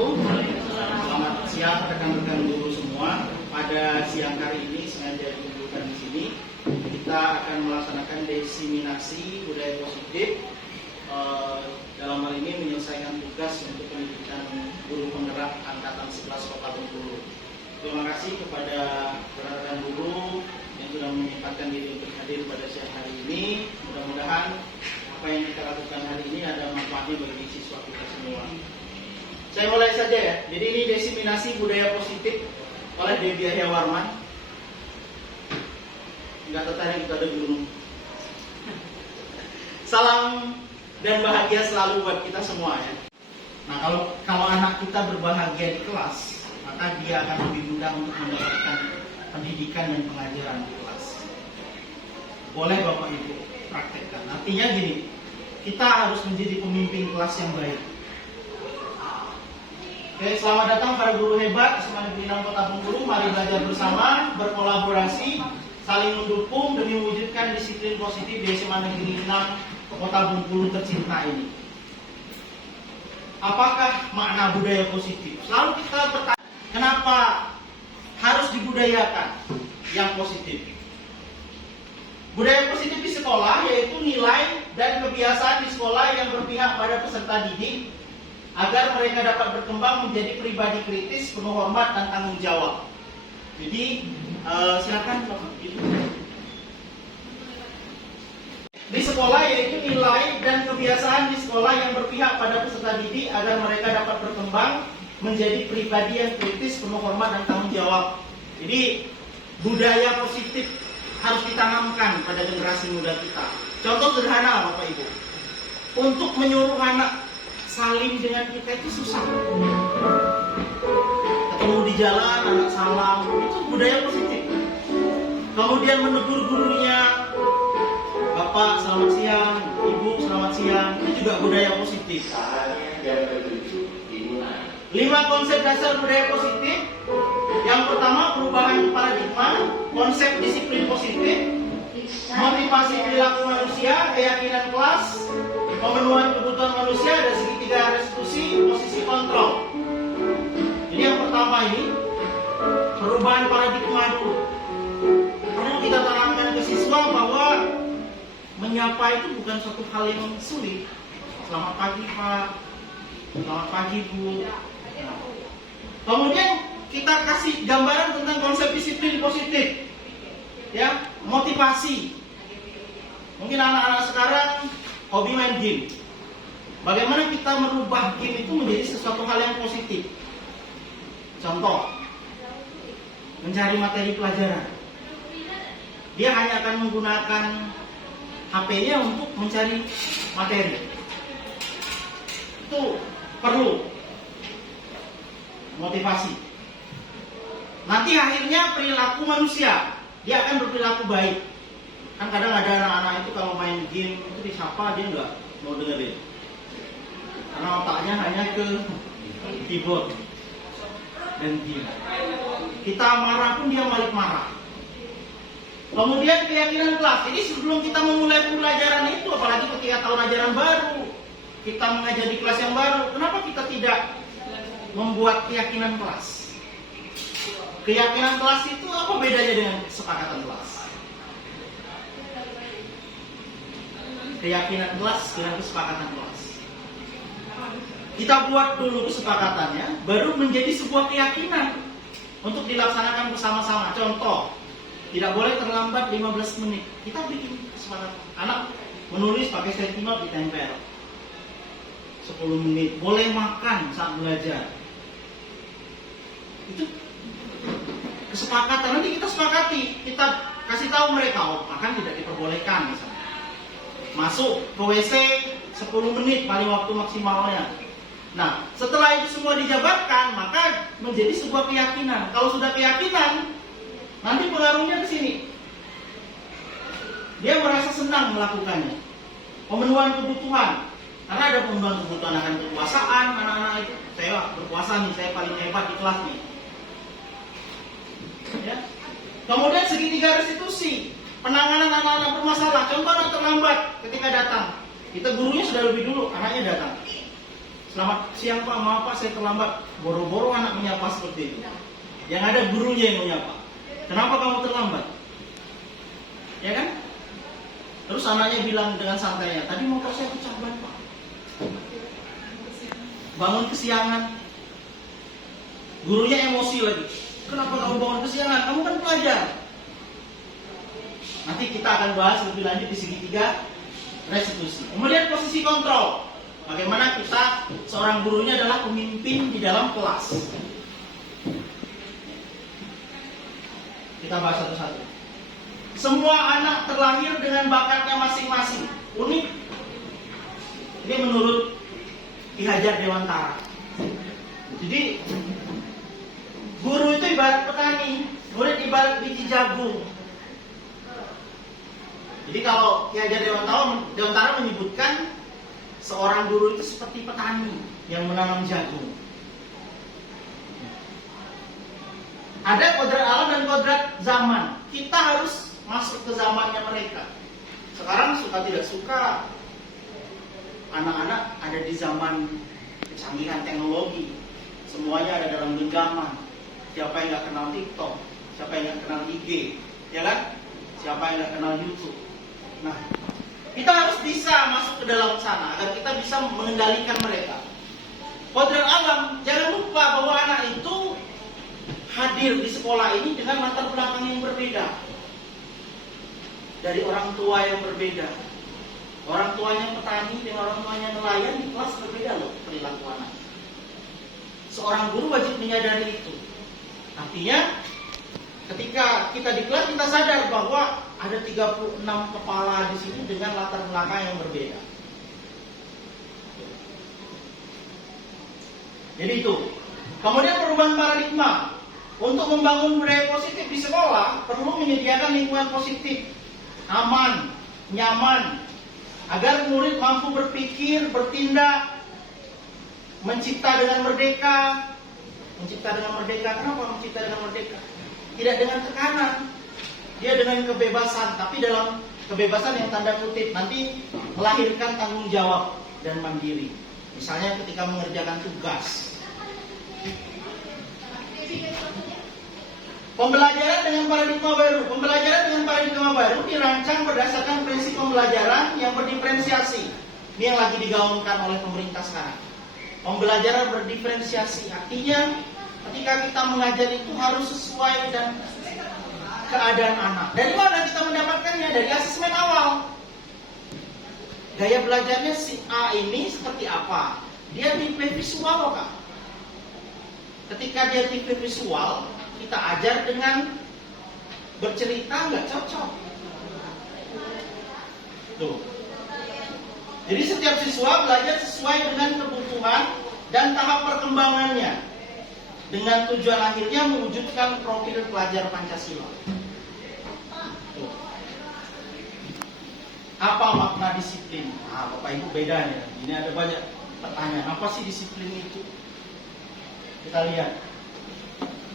wabarakatuh. Selamat siang rekan-rekan guru semua. Pada siang hari ini sengaja dikumpulkan di sini, kita akan melaksanakan diseminasi budaya positif. Dalam hal ini menyelesaikan tugas untuk pendidikan guru penggerak angkatan 11 Kota Bengkulu. Terima kasih kepada rekan-rekan guru yang sudah menyempatkan diri untuk hadir pada siang hari ini. Mudah-mudahan apa yang kita lakukan hari ini ada manfaatnya bagi siswa kita semua. Saya mulai saja ya. Jadi ini diseminasi budaya positif oleh Debbie Yahya Warman. Enggak tertarik kita ada gunung. Salam dan bahagia selalu buat kita semua ya. Nah kalau anak kita berbahagia di kelas, maka dia akan lebih mudah untuk mendapatkan pendidikan dan pengajaran di kelas. Boleh Bapak Ibu praktekkan. Artinya gini, kita harus menjadi pemimpin kelas yang baik. Oke, selamat datang para guru hebat SMA Negeri 6 Kota Bengkulu. Mari belajar bersama, berkolaborasi, saling mendukung demi mewujudkan disiplin positif di SMA Negeri 6 Kota Bengkulu tercinta ini. Apakah makna budaya positif? Selalu kita bertanya, kenapa harus dibudayakan yang positif? Budaya positif di sekolah yaitu nilai dan kebiasaan di sekolah yang berpihak pada peserta didik agar mereka dapat berkembang menjadi pribadi kritis, penuh hormat dan tanggung jawab. Jadi silakan Bapak Ibu. Di sekolah yaitu nilai dan kebiasaan di sekolah yang berpihak pada peserta didik agar mereka dapat berkembang menjadi pribadi yang kritis, penuh hormat dan tanggung jawab. Jadi budaya positif harus ditanamkan pada generasi muda kita. Contoh sederhana Bapak Ibu, untuk menyuruh anak salim dengan kita itu susah. Ketemu di jalan anak salam, itu budaya positif. Kemudian menegur gurunya, Bapak selamat siang, Ibu selamat siang, itu juga budaya positif. 5 konsep dasar budaya positif. Yang pertama, perubahan paradigma, konsep disiplin positif, motivasi perilaku manusia, keyakinan kelas, pemenuhan kebutuhan manusia, dan segitiga restitusi, posisi kontrol. Jadi yang pertama ini, perubahan paradigma dulu. Perlu kita tanamkan ke siswa bahwa menyapa itu bukan suatu hal yang sulit. Selamat pagi Pak, selamat pagi Bu. Kemudian kita kasih gambaran tentang konsep disiplin positif, ya, motivasi. Mungkin anak-anak sekarang hobi main game. Bagaimana kita merubah game itu menjadi sesuatu hal yang positif? Contoh, mencari materi pelajaran. Dia hanya akan menggunakan HP-nya untuk mencari materi. Itu perlu motivasi. Nanti akhirnya perilaku manusia, dia akan berperilaku baik. Kan kadang ada anak-anak itu kalau main game itu disapa dia nggak mau dengerin, karena otaknya hanya ke keyboard dan game. Kita marah pun dia balik marah. Kemudian keyakinan kelas. Jadi sebelum kita memulai pembelajaran itu, apalagi ketika tahun ajaran baru, kita mengajar di kelas yang baru, kenapa kita tidak membuat keyakinan kelas? Keyakinan kelas itu apa bedanya dengan kesepakatan kelas? Keyakinan kelas dengan kesepakatan kelas. Kita buat dulu kesepakatannya, baru menjadi sebuah keyakinan untuk dilaksanakan bersama-sama. Contoh, tidak boleh terlambat 15 menit. Kita bikin kesepakatan. Anak menulis pakai sticky note ditempel 10 menit. Boleh makan saat belajar. Itu kesepakatan. Nanti kita sepakati, kita kasih tahu mereka, oh, makan tidak diperbolehkan misalnya. Masuk ke WC 10 menit paling waktu maksimalnya. Nah, setelah itu semua dijabarkan, maka menjadi sebuah keyakinan. Kalau sudah keyakinan, nanti pengaruhnya ke sini. Dia merasa senang melakukannya. Pemenuhan kebutuhan. Karena ada pemenuhan kebutuhan akan kekuasaan anak-anak itu. Saya berkuasa nih, saya paling hebat di kelas nih. Ya. Kemudian segitiga restitusi, penanganan anak-anak bermasalah. Contoh anak terlambat ketika datang, kita gurunya sudah lebih dulu, anaknya datang. Selamat siang Pak, maaf Pak saya terlambat. Boro-boro anak menyapa seperti itu. Yang ada gurunya yang menyapa. Kenapa kamu terlambat? Ya kan? Terus anaknya bilang dengan santainya, tadi motor saya pecah ban Pak. Bangun kesiangan. Gurunya emosi lagi. Kenapa kamu bangun kesiangan? Kamu kan pelajar. Nanti kita akan bahas lebih lanjut di segitiga restitusi. Kemudian posisi kontrol. Bagaimana kita, seorang gurunya adalah pemimpin di dalam kelas. Kita bahas satu-satu. Semua anak terlahir dengan bakatnya masing-masing. Unik. Ini menurut Ki Hajar Dewantara. Jadi guru itu ibarat petani, murid ibarat biji jagung. Jadi kalau Ki Hajar Dewantara menyebutkan seorang guru itu seperti petani yang menanam jagung. Ada kodrat alam dan kodrat zaman. Kita harus masuk ke zamannya mereka. Sekarang suka tidak suka, anak-anak ada di zaman kecanggihan teknologi. Semuanya ada dalam genggaman. Siapa yang nggak kenal TikTok? Siapa yang nggak kenal IG? Ya kan? Siapa yang nggak kenal YouTube? Nah, kita harus bisa masuk ke dalam sana agar kita bisa mengendalikan mereka. Kodrat alam, jangan lupa bahwa anak itu hadir di sekolah ini dengan latar belakang yang berbeda. Dari orang tua yang berbeda. Orang tuanya petani dengan orang tuanya nelayan di kelas berbeda loh perilaku anak. Seorang guru wajib menyadari itu. Artinya ketika kita di kelas kita sadar bahwa ada 36 kepala di sini dengan latar belakang yang berbeda. Jadi itu. Kemudian perubahan paradigma. Untuk membangun budaya positif di sekolah perlu menyediakan lingkungan positif, aman, nyaman, agar murid mampu berpikir, bertindak, mencipta dengan merdeka. Mencipta dengan merdeka. Kenapa mencipta dengan merdeka? Tidak dengan tekanan. Dia dengan kebebasan, tapi dalam kebebasan yang tanda kutip nanti melahirkan tanggung jawab dan mandiri. Misalnya ketika mengerjakan tugas. Pembelajaran dengan paradigma baru. Pembelajaran dengan paradigma baru dirancang berdasarkan prinsip pembelajaran yang berdiferensiasi. Ini yang lagi digaungkan oleh pemerintah sekarang. Pembelajaran berdiferensiasi. Artinya ketika kita mengajar itu harus sesuai dan keadaan anak. Dari mana kita mendapatkannya? Dari asesmen awal. Gaya belajarnya si A ini seperti apa? Dia tipe visual kah? Ketika dia tipe visual, kita ajar dengan bercerita nggak cocok. Tuh. Jadi setiap siswa belajar sesuai dengan kebutuhan dan tahap perkembangannya, dengan tujuan akhirnya mewujudkan profil pelajar Pancasila. Tuh. Apa makna disiplin? Bapak Ibu beda nih. Ini ada banyak pertanyaan. Apa sih disiplin itu? Kita lihat.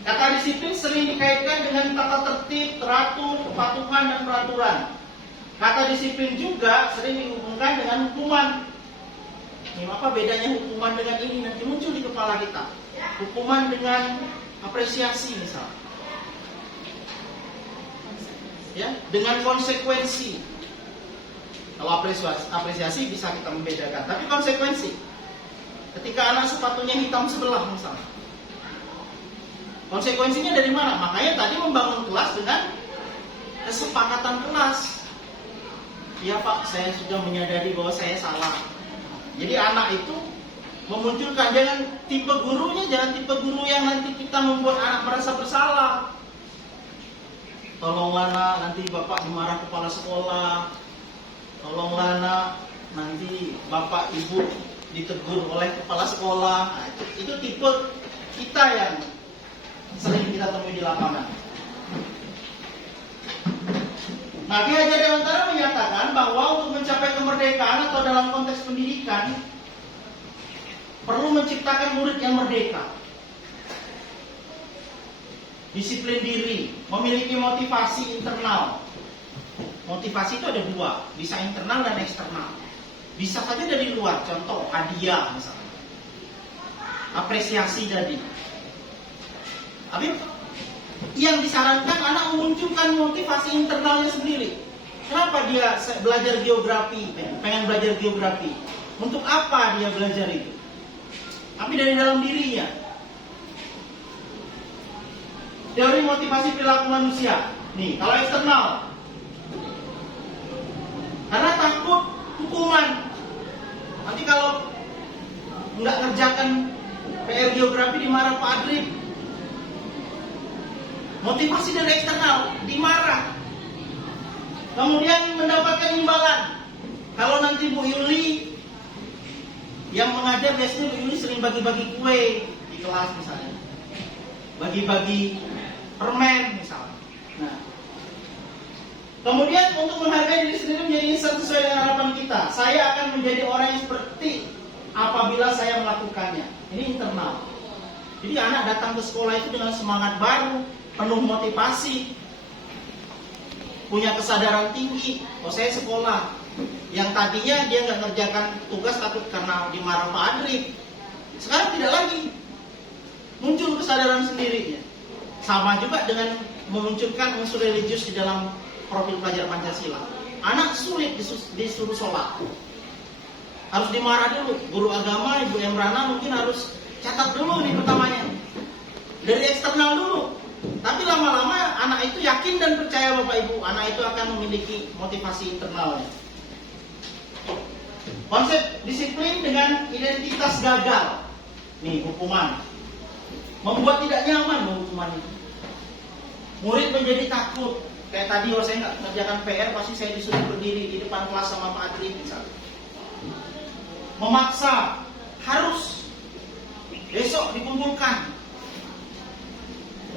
Kata disiplin sering dikaitkan dengan tata tertib, teratur, kepatuhan, dan peraturan. Kata disiplin juga sering dihubungkan dengan hukuman. Ini apa bedanya hukuman dengan ini? Nanti muncul di kepala kita. Hukuman dengan apresiasi misalnya. Ya, dengan konsekuensi. Kalau apresiasi bisa kita membedakan, tapi konsekuensi. Ketika anak sepatunya hitam sebelah misalnya. Konsekuensinya dari mana? Makanya tadi membangun kelas dengan kesepakatan kelas. Ya Pak, saya sudah menyadari bahwa saya salah. Jadi anak itu memunculkan, jangan tipe gurunya, jangan tipe guru yang nanti kita membuat anak merasa bersalah. Tolonglah nak, nanti Bapak dimarah kepala sekolah. Tolonglah nak, nanti Bapak Ibu ditegur oleh kepala sekolah. Nah, itu tipe kita yang sering kita temui di lapangan. Nah, Ki Hajar Dewantara menyatakan bahwa untuk mencapai kemerdekaan atau dalam konteks pendidikan perlu menciptakan murid yang merdeka, disiplin diri, memiliki motivasi internal. Motivasi itu ada dua, bisa internal dan eksternal. Bisa saja dari luar, contoh hadiah misalnya. apresiasi tadi. Tapi yang disarankan anak memunculkan motivasi internalnya sendiri. Kenapa dia belajar geografi, pengen belajar geografi? Untuk apa dia belajar itu? Tapi dari dalam dirinya. Teori motivasi perilaku manusia. Nih, kalau eksternal, karena takut hukuman. Nanti kalau nggak ngerjakan PR geografi dimarah Pak Adrip. Motivasi dari eksternal, dimarah. Kemudian mendapatkan imbalan. Kalau nanti Bu Yuli yang mengajar, biasanya Bu Yuli sering bagi-bagi kue di kelas misalnya, bagi-bagi permen misalnya. Nah, kemudian untuk menghargai diri sendiri menjadi sesuai dengan harapan kita. Saya akan menjadi orang yang seperti apabila saya melakukannya. Ini internal. Jadi anak datang ke sekolah itu dengan semangat baru, penuh motivasi, punya kesadaran tinggi. Oh, saya sekolah. Yang tadinya dia nggak ngerjakan tugas takut karena dimarah Pak Adri, sekarang tidak lagi. Muncul kesadaran sendirinya. Sama juga dengan memunculkan unsur religius di dalam profil pelajar Pancasila. Anak sulit disuruh sholat, harus dimarah dulu. Guru agama Ibu Emrana mungkin harus catat dulu nih pertamanya, dari eksternal dulu. Tapi lama-lama anak itu yakin dan percaya Bapak Ibu, anak itu akan memiliki motivasi internalnya. Konsep disiplin dengan identitas gagal. Nih, hukuman. Membuat tidak nyaman hukuman itu. Murid menjadi takut. Kayak tadi, kalau saya nggak mengerjakan PR, pasti saya disuruh berdiri di depan kelas sama Pak Adri misalnya. Memaksa, harus besok dikumpulkan.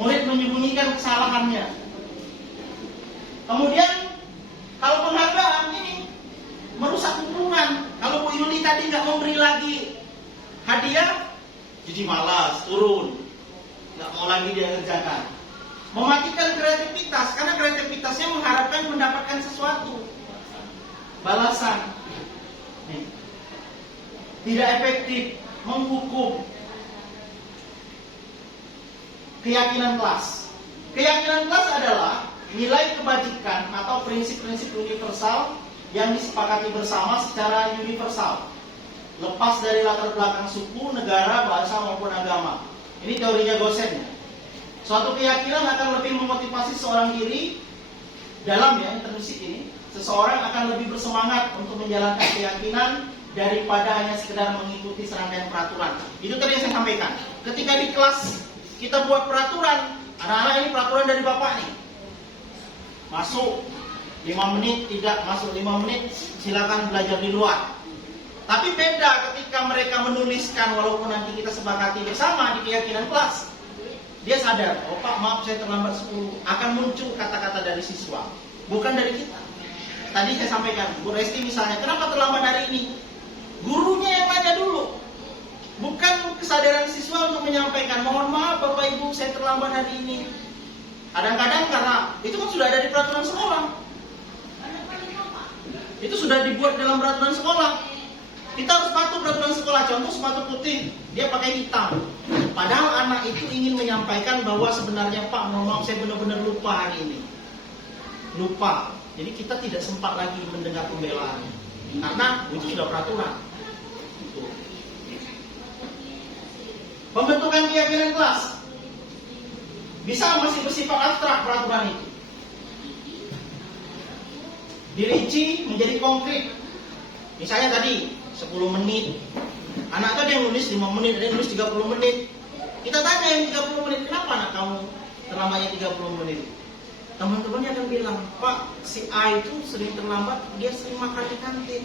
Murid menyembunyikan kesalahannya. Kemudian kalau penghargaan ini merusak hubungan. Kalau Bu Yuli tadi nggak memberi lagi hadiah, jadi malas, turun, nggak mau lagi dia kerjakan. Mematikan kreativitas, karena kreativitasnya mengharapkan mendapatkan sesuatu, balasan. Tidak efektif, menghukum. Keyakinan kelas. Keyakinan kelas adalah nilai kebajikan atau prinsip-prinsip universal yang disepakati bersama secara universal, lepas dari latar belakang suku, negara, bahasa maupun agama. Ini teorinya Gosen. Suatu keyakinan akan lebih memotivasi seorang diri dalam intrinsik ini. Seseorang akan lebih bersemangat untuk menjalankan keyakinan daripada hanya sekedar mengikuti serangkaian peraturan. Itu tadi yang saya sampaikan. Ketika di kelas kita buat peraturan, anak-anak ini peraturan dari bapak nih. Masuk 5 menit, tidak masuk 5 menit, silakan belajar di luar. Tapi beda ketika mereka menuliskan, walaupun nanti kita sepakati bersama di keyakinan kelas. Dia sadar, oh Pak maaf saya terlambat 10. Akan muncul kata-kata dari siswa, bukan dari kita. Tadi saya sampaikan, Bu Resti misalnya, kenapa terlambat hari ini? Gurunya yang tanya dulu. Bukan kesadaran siswa untuk menyampaikan, mohon maaf Bapak Ibu saya terlambat hari ini. Kadang-kadang karena itu kan sudah ada di peraturan sekolah. Itu sudah dibuat dalam peraturan sekolah. Kita harus patuh peraturan sekolah. Contoh sepatu putih, dia pakai hitam. Padahal anak itu ingin menyampaikan bahwa sebenarnya Pak, mohon maaf saya benar-benar lupa hari ini. Lupa. Jadi kita tidak sempat lagi mendengar pembelaan. Karena itu sudah peraturan. Itu. Pembentukan keyakinan kelas. Bisa masih bersifat abstrak peraturan itu. Dirinci menjadi konkret. Misalnya tadi 10 menit. Anak tadi yang nulis 5 menit, ada yang nulis 30 menit. Kita tanya yang 30 menit, kenapa anak kamu terlambatnya 30 menit? Teman-temannya akan bilang, Pak, si A itu sering terlambat, dia sering makan di kantin.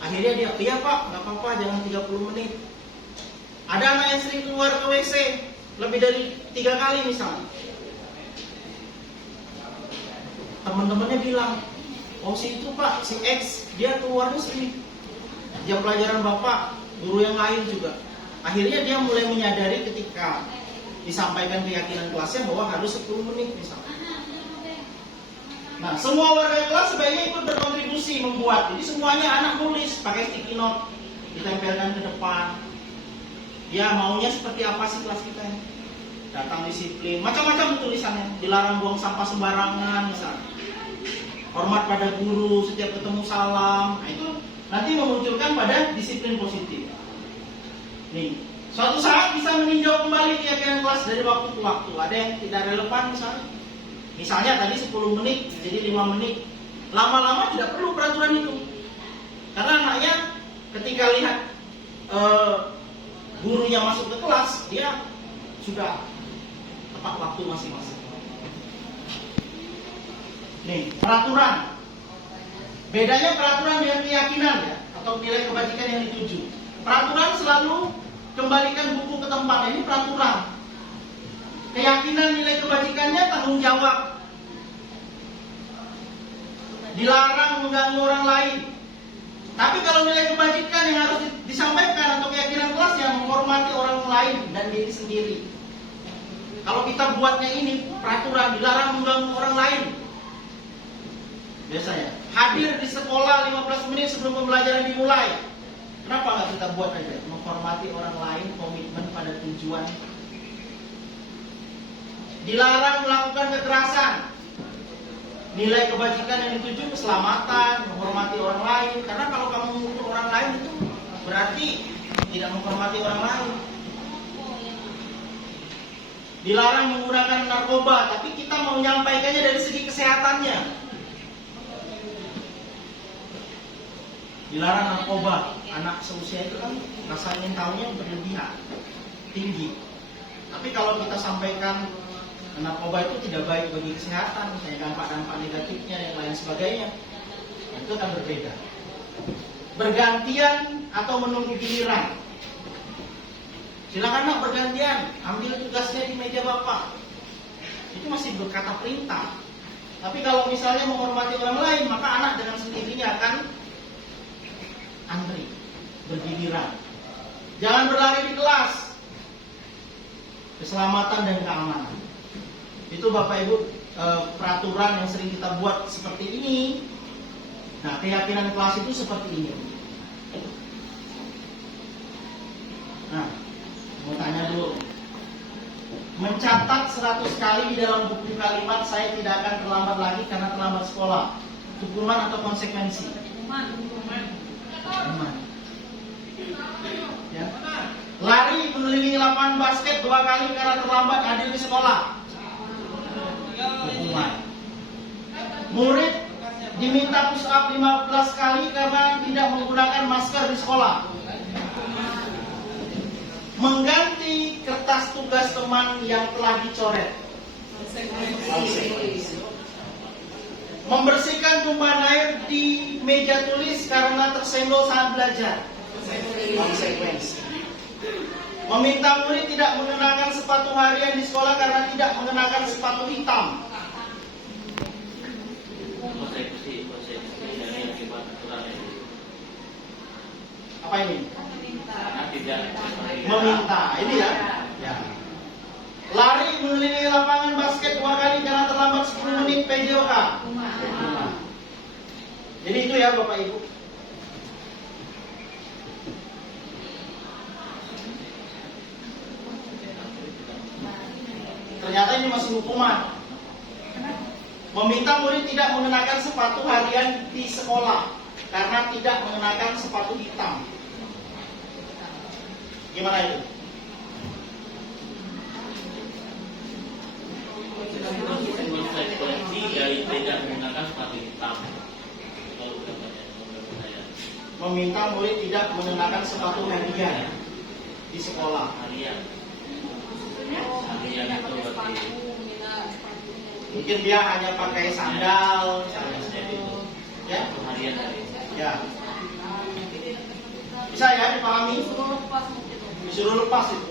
Akhirnya dia, iya Pak, nggak apa-apa, jangan 30 menit. Ada anak yang sering keluar ke WC lebih dari 3 kali misalnya. Teman-temannya bilang, oh si itu Pak, si X, dia keluarnya sering. Jam pelajaran Bapak, guru yang lain juga. Akhirnya dia mulai menyadari ketika disampaikan keyakinan kelasnya bahwa harus 10 menit misalnya. Nah, semua warga kelas sebaiknya ikut berkontribusi membuat. Jadi semuanya anak nulis pakai sticky note, ditempelkan ke depan. Dia maunya seperti apa sih kelas kita ini? Datang disiplin, macam-macam tulisannya. Dilarang buang sampah sembarangan misalnya. Hormat pada guru, setiap ketemu salam. Nah, itu nanti memunculkan pada disiplin positif. Nih, suatu saat bisa meninjau kembali keyakinan kelas dari waktu ke waktu. Ada yang tidak relevan misalnya. Misalnya tadi 10 menit jadi 5 menit. Lama-lama tidak perlu peraturan itu. Karena anaknya ketika lihat gurunya masuk ke kelas, dia sudah tepat waktu masing-masing. Nih, peraturan. Bedanya peraturan dengan keyakinan ya, atau nilai kebajikan yang dituju. Peraturan selalu kembalikan buku ke tempat. Ini peraturan. Keyakinan nilai kebajikannya tanggung jawab. Dilarang mengganggu orang lain. Tapi kalau nilai kebajikan yang harus disampaikan atau keyakinan kelas yang menghormati orang lain dan diri sendiri. Kalau kita buatnya ini peraturan, dilarang mengganggu orang lain. Biasanya hadir di sekolah 15 menit sebelum pembelajaran dimulai. Kenapa nggak kita buat aja? Menghormati orang lain, komitmen pada tujuan. Dilarang melakukan kekerasan. Nilai kebajikan yang dituju keselamatan, menghormati orang lain. Karena kalau kamu mengukur orang lain itu berarti tidak menghormati orang lain. Dilarang menggunakan narkoba, tapi kita mau menyampaikannya dari segi kesehatannya. Dilarang narkoba, anak seusia itu kan rasa ingin tahunya berlebihan, tinggi. Tapi kalau kita sampaikan narkoba itu tidak baik bagi kesehatan, misalnya dampak-dampak negatifnya dan lain sebagainya, itu akan berbeda. Bergantian atau menunggu giliran. Silakan nak bergantian, ambil tugasnya di meja bapak. Itu masih berkata perintah. Tapi kalau misalnya menghormati orang lain, maka anak dengan sendirinya akan antri, bergiliran. Jangan berlari di kelas. Keselamatan dan keamanan. Itu Bapak Ibu peraturan yang sering kita buat seperti ini. Nah, keyakinan kelas itu seperti ini. Nah, mau tanya dulu. Mencatat 100 kali di dalam buku kalimat saya tidak akan terlambat lagi karena terlambat sekolah. Hukuman atau konsekuensi? Hukuman. Ya. Lari mengelilingi lapangan basket 2 kali karena terlambat hadir di sekolah. Hukuman. Murid diminta push up 15 kali karena tidak menggunakan masker di sekolah. Mengganti kertas tugas teman yang telah dicoret. Membersihkan tumpahan air di meja tulis karena tersenggol saat belajar. Konsekuensi. Meminta murid tidak mengenakan sepatu harian di sekolah karena tidak mengenakan sepatu hitam. Konsekuensi dari akibat aturan ini. Apa ini? Meminta. Ini ya. Lari mengelilingi lapangan basket 2 kali karena terlambat 10 menit PJOK. Jadi itu ya Bapak Ibu. Ternyata ini masih hukuman. Meminta murid tidak mengenakan sepatu harian di sekolah karena tidak mengenakan sepatu hitam. Gimana itu? Konsekuensi dari tidak menggunakan sepatu hitam. Meminta murid tidak mengenakan sepatu harian di sekolah. Harian itu berarti Mungkin dia hanya pakai sandal, ya. harian. Ya. Bisa ya dipahami? Disuruh lepas itu.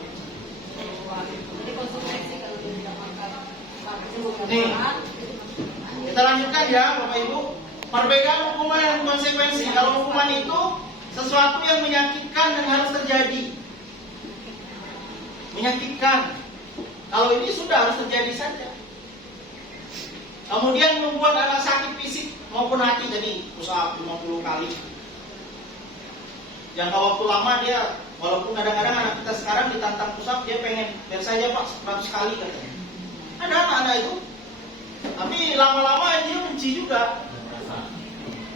Nih, kita lanjutkan ya Bapak Ibu. Perbedaan hukuman dan konsekuensi. Kalau hukuman itu sesuatu yang menyakitkan dan harus terjadi. Menyakitkan. Kalau ini sudah harus terjadi saja. Kemudian membuat anak sakit fisik maupun hati. Jadi push up 50 kali. Jangka waktu lama dia Walaupun kadang-kadang anak kita sekarang ditantang pusat, dia pengen biar saja Pak 100 kali katanya. Ada anak-anak itu, tapi lama-lama dia benci juga.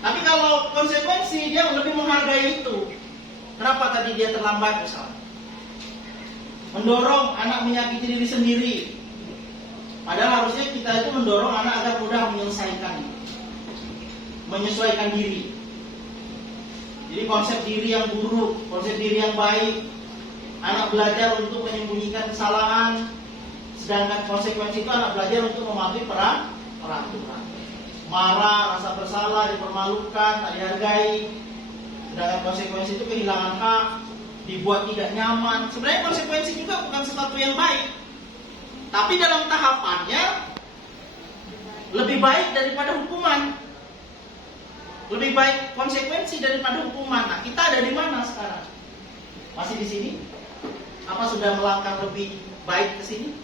Tapi kalau konsekuensi dia lebih menghargai itu. Kenapa tadi dia terlambat misalnya? Mendorong anak menyakiti diri sendiri. Padahal harusnya kita itu mendorong anak agar mudah menyelesaikan, menyesuaikan diri. Jadi konsep diri yang buruk, konsep diri yang baik, anak belajar untuk menyembunyikan kesalahan, sedangkan konsekuensi itu anak belajar untuk mematuhi peraturan. Marah, rasa bersalah, dipermalukan, tak dihargai. Sedangkan konsekuensi itu kehilangan hak, dibuat tidak nyaman. Sebenarnya konsekuensi juga bukan sesuatu yang baik, tapi dalam tahapannya lebih baik daripada hukuman. Lebih baik konsekuensi daripada hukuman. Nah, kita ada di mana sekarang? Masih di sini? Apa sudah melangkah lebih baik ke sini?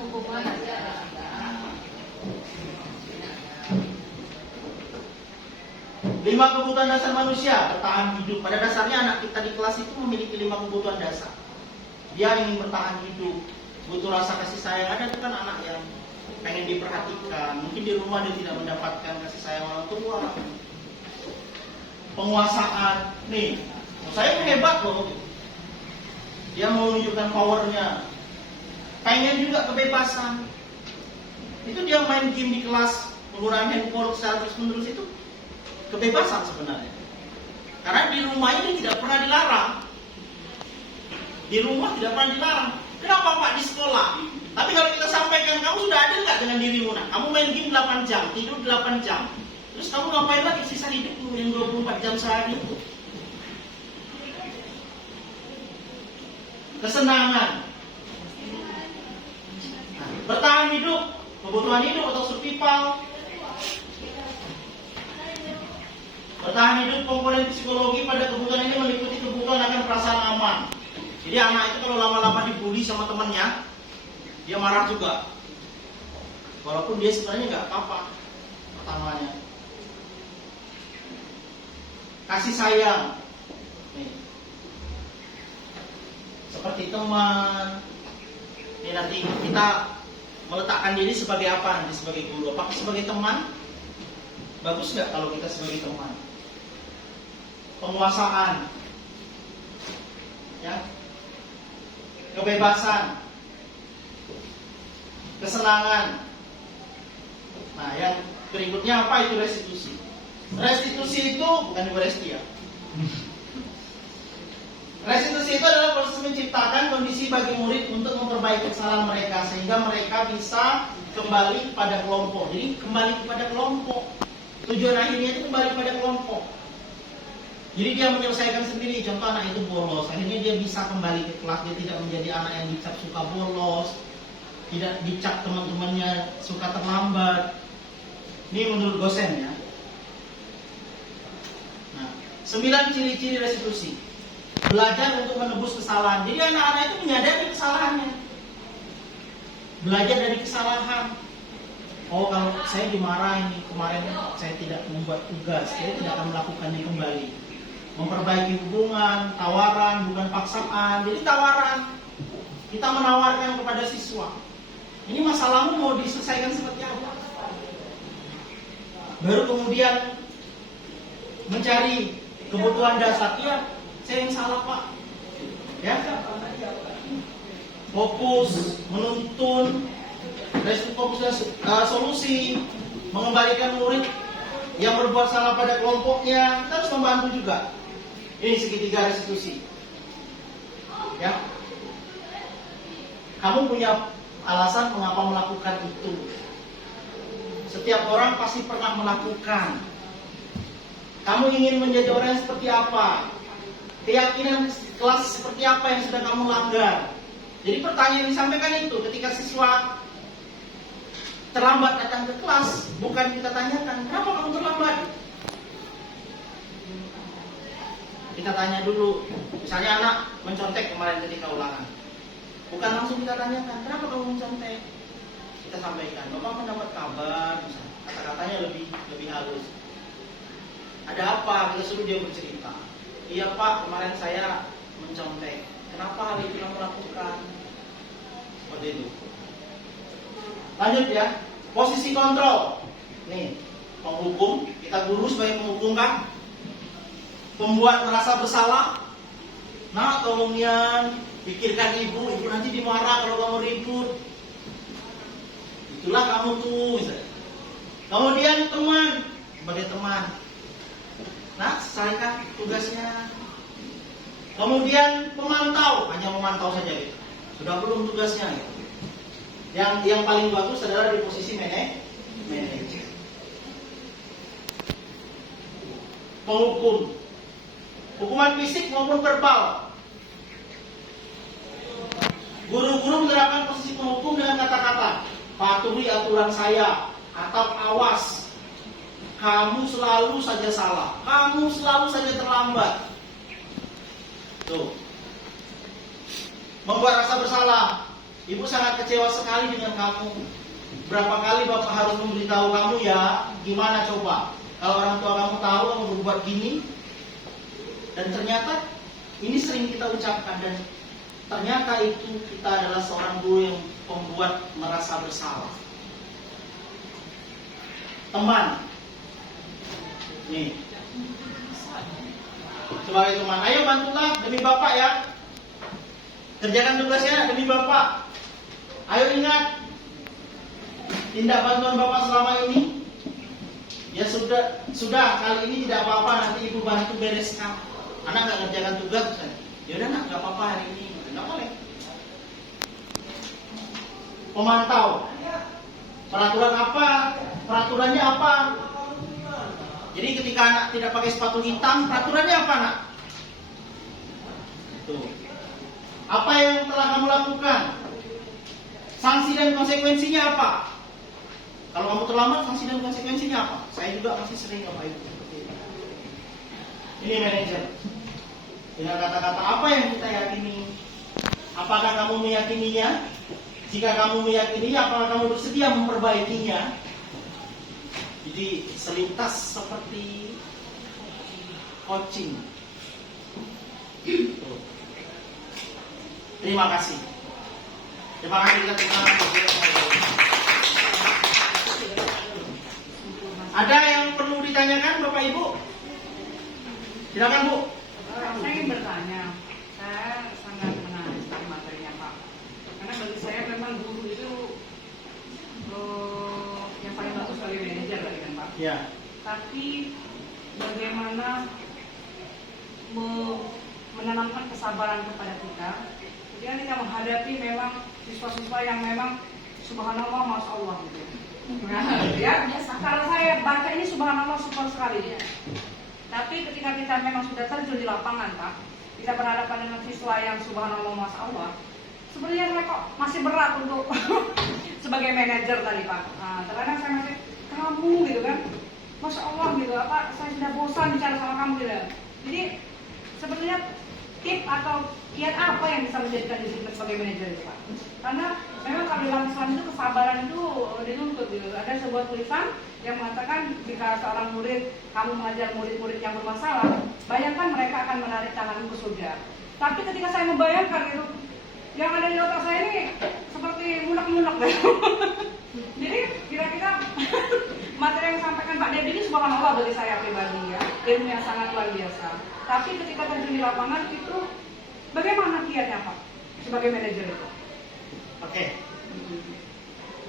Hukuman aja. 5 kebutuhan dasar manusia bertahan hidup. Pada dasarnya anak kita di kelas itu memiliki 5 kebutuhan dasar. Dia ingin bertahan hidup, butuh rasa kasih sayang. Ada kan anak yang pengen diperhatikan, mungkin di rumah dia tidak mendapatkan kasih sayang orang tua. Penguasaan, nih, saya hebat loh. Dia mau menunjukkan powernya. Pengen juga kebebasan. Itu dia main game di kelas, penggunaan handphone secara terus-menerus itu kebebasan sebenarnya. Karena di rumah ini tidak pernah dilarang. Di rumah tidak pernah dilarang. Kenapa Pak di sekolah? Tapi kalau kita sampaikan, kamu sudah adil nggak dengan dirimu? Nah, kamu main game 8 jam, tidur 8 jam. Terus kamu ngapain lagi sisa hidupmu yang 24 jam sehari itu? Kesenangan. Nah, bertahan hidup, kebutuhan hidup atau survival. Bertahan hidup komponen psikologi pada kebutuhan ini meliputi kebutuhan akan perasaan aman. Jadi anak itu kalau lama-lama dibully sama temannya, dia marah juga. Walaupun dia sebenarnya nggak apa-apa pertamanya. Kasih sayang. Nih. Seperti teman. Ini nanti kita meletakkan diri sebagai apa? Nanti sebagai guru. Apakah sebagai teman? Bagus nggak kalau kita sebagai teman? Penguasaan. Ya. Kebebasan. Kesenangan. Nah, yang berikutnya apa itu restitusi? Restitusi itu bukan Eucharistia. Restitusi itu adalah proses menciptakan kondisi bagi murid untuk memperbaiki kesalahan mereka sehingga mereka bisa kembali pada kelompok. Jadi kembali kepada kelompok. Tujuan akhirnya itu kembali pada kelompok. Jadi dia menyelesaikan sendiri. Contoh anak itu bolos, akhirnya dia bisa kembali ke kelas. Dia tidak menjadi anak yang dicap suka bolos, tidak dicap teman-temannya suka terlambat. Ini menurut dosen ya. Nah, 9 ciri-ciri restitusi. Belajar untuk menebus kesalahan. Jadi anak-anak itu menyadari kesalahannya. Belajar dari kesalahan. Oh, kalau saya dimarahin kemarin saya tidak membuat tugas, saya tidak akan melakukannya kembali. Memperbaiki hubungan, tawaran, bukan paksaan. Jadi tawaran. Kita menawarkan kepada siswa. Ini masalahmu mau diselesaikan seperti apa? Baru kemudian mencari kebutuhan dasar. Iya, saya yang salah Pak. Ya, fokus, menuntun, fokus dan solusi, mengembalikan murid yang berbuat salah pada kelompoknya. Kita harus membantu juga. Ini segitiga restitusi. Ya, kamu punya alasan mengapa melakukan itu. Setiap orang pasti pernah melakukan. Kamu ingin menjadi orang yang seperti apa? Keyakinan kelas seperti apa yang sudah kamu langgar? Jadi pertanyaan yang disampaikan itu ketika siswa terlambat datang ke kelas, bukan kita tanyakan, kenapa kamu terlambat? Kita tanya dulu, misalnya anak mencontek kemarin ketika ulangan. Bukan langsung kita tanyakan, kenapa kamu mencontek? Kita sampaikan, Bapak mendapat kabar, misalnya, kata-katanya lebih halus. Ada apa? Kita suruh dia bercerita. iya Pak, kemarin saya mencontek. Kenapa hal itu kamu lakukan? Seperti itu. Lanjut ya, posisi kontrol. Nih, penghukum, kita guru sebagai penghukum kan. Pembuat merasa bersalah. Nah, tolong Yan, pikirkan ibu nanti dimarah kalau kamu ribut. Itulah kamu tuh, misalnya. Kemudian teman, sebagai teman. Nah, selesaikan tugasnya. Kemudian pemantau, hanya memantau saja gitu. Sudah belum tugasnya gitu. Yang paling bagus adalah di posisi manajer. Penghukum. Hukuman fisik maupun verbal. Guru-guru menerapkan posisi penghukum dengan kata-kata, patuhi aturan saya, atau awas, kamu selalu saja salah, kamu selalu saja terlambat. Tuh. Membuat rasa bersalah. Ibu sangat kecewa sekali dengan kamu. Berapa kali Bapak harus memberitahu kamu ya, gimana coba? Kalau orang tua kamu tahu kamu berbuat gini, dan ternyata ini sering kita ucapkan, dan ternyata itu kita adalah seorang guru yang membuat merasa bersalah. Teman, nih, sebagai teman, ayo bantulah demi Bapak ya, kerjakan tugasnya demi Bapak. Ayo ingat, tindak bantuan Bapak selama ini, ya sudah kali ini tidak apa-apa, nanti Ibu bantu bereskan. Anak nggak kerjakan tugas, ya udah nak, nggak apa-apa hari ini, nggak boleh. Pemantau, peraturan apa? Peraturannya apa? Jadi ketika anak tidak pakai sepatu hitam, peraturannya apa nak? Tuh. Apa yang telah kamu lakukan? Sanksi dan konsekuensinya apa? Kalau kamu terlambat, sanksi dan konsekuensinya apa? Saya juga masih sering apa itu. Ini manajer. Dengan kata-kata apa yang kita yakini? Apakah kamu meyakininya? Jika kamu meyakininya, apakah kamu bersedia memperbaikinya? Jadi selintas seperti coaching. Terima kasih. Terima kasih kita terima. Ada yang perlu ditanyakan Bapak Ibu? Silakan Bu. Saya ingin bertanya, saya sangat menarik sekali materinya Pak. Karena bagi saya memang guru itu yang paling bagus sebagai manajer tadi kan Pak. Ya. Tapi bagaimana menanamkan kesabaran kepada kita ketika kita menghadapi memang siswa-siswa yang memang subhanallah masya Allah gitu. Nah, ya, kalau saya baca ini subhanallah super sekali. Tapi ketika kita memang sudah terjun di lapangan Pak, kita berhadapan dengan siswa yang subhanallah masya Allah, sebenarnya saya kok masih berat untuk sebagai manajer tadi Pak. Nah, terkadang saya masih kamu gitu kan, masya Allah gitu, apa saya sudah bosan bicara sama kamu gitu. Jadi sebenarnya tip atau kiat apa yang bisa menjadikan diri sebagai manajer itu Pak? Karena memang kalau dalam Islam itu kesabaran itu dituntut gitu. Ada sebuah tulisan yang mengatakan jika seorang murid kamu mengajar murid-murid yang bermasalah, bayangkan mereka akan menarik tanganmu ke surga. Tapi ketika saya membayangkan itu, yang ada di otak saya ini seperti munak-munak gitu. Jadi kira-kira materi yang disampaikan Pak Dedi ini subhanallah bagi saya pribadi ya, ilmu yang sangat luar biasa. Tapi ketika terjun di lapangan itu bagaimana kiatnya Pak sebagai manajer itu? Oke.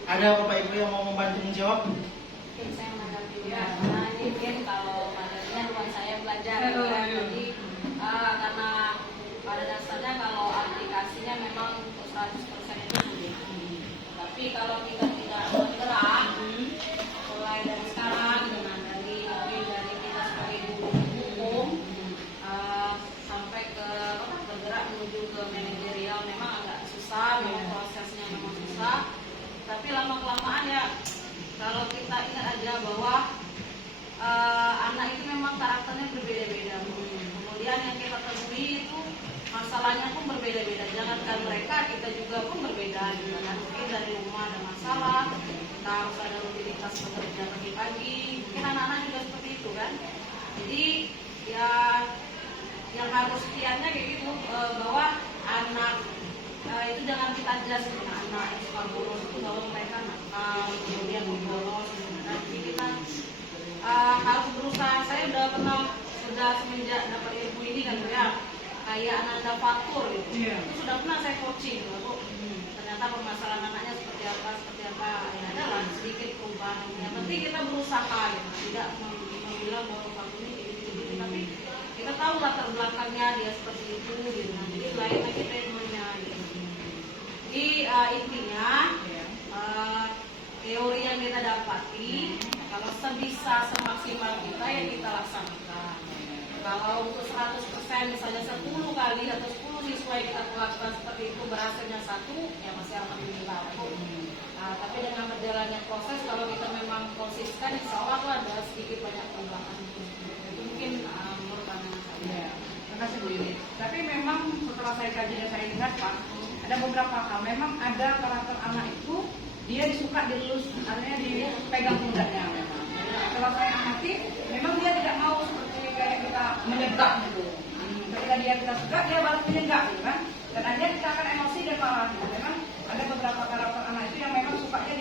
Ada Bapak Ibu yang mau membantu menjawab? Oke, saya menanggapi ya. Nah, ini mungkin kalau materinya buat saya belajar ya. Jadi karena pada dasarnya kalau aplikasinya memang 100% itu sulit. Tapi kalau kita tidak bergerak, mulai dari sekarang dengan dari kita sebagai guru hukum sampai ke bergerak menuju ke manajerial memang agak susah, memang prosesnya memang susah. Tapi lama-kelamaan ya, kalau kita ingat aja bahwa anak itu memang karakternya berbeda-beda. Kemudian yang kita temui itu masalahnya pun berbeda-beda. Jangankan mereka, kita juga pun berbeda. Gitu kan? Mungkin dari rumah ada masalah, kita harus ada rutinitas bekerja pagi-pagi. Mungkin anak-anak juga seperti itu kan. Jadi ya aja sebenarnya anak yang suka bolos itu bahwa mereka nakal, kemudian bolos. Dan jadi kita harus berusaha. Saya sudah semenjak dapat ilmu ini kan ya, kayak Ananda Fatur gitu. Itu sudah pernah saya coaching gitu, Bu. Ternyata permasalahan anaknya seperti apa. Ya adalah sedikit perubahan. Yang penting kita berusaha gitu, tidak bilang bahwa Fatur ini gini, tapi kita tahu latar belakangnya dia seperti itu gitu. Jadi lain lagi treatmentnya gitu. Jadi intinya teori yang kita dapati kalau sebisa semaksimal kita yang kita laksanakan. Kalau untuk 100% misalnya 10 kali atau 10 siswa yang kita lakukan seperti itu berhasilnya 1, ya masih alhamdulillah. Nah, tapi dengan berjalannya proses kalau kita memang konsisten, insya Allah tuh ada sedikit banyak perubahan. Itu mungkin menurut pandangan saya. Terima kasih Bu Yuni. Tapi memang setelah saya kaji dan saya lihat Pak, ada beberapa hal. Memang ada karakter anak itu dia disuka dilus, artinya dipegang pundaknya memang. Setelah saya amati, memang dia tidak mau seperti kayak kita menegak gitu. Ketika kita suka, dia balas menyenggak gitu kan. Dan akhirnya kita akan emosi dan marah gitu. Memang ada beberapa karakter anak itu yang memang sukanya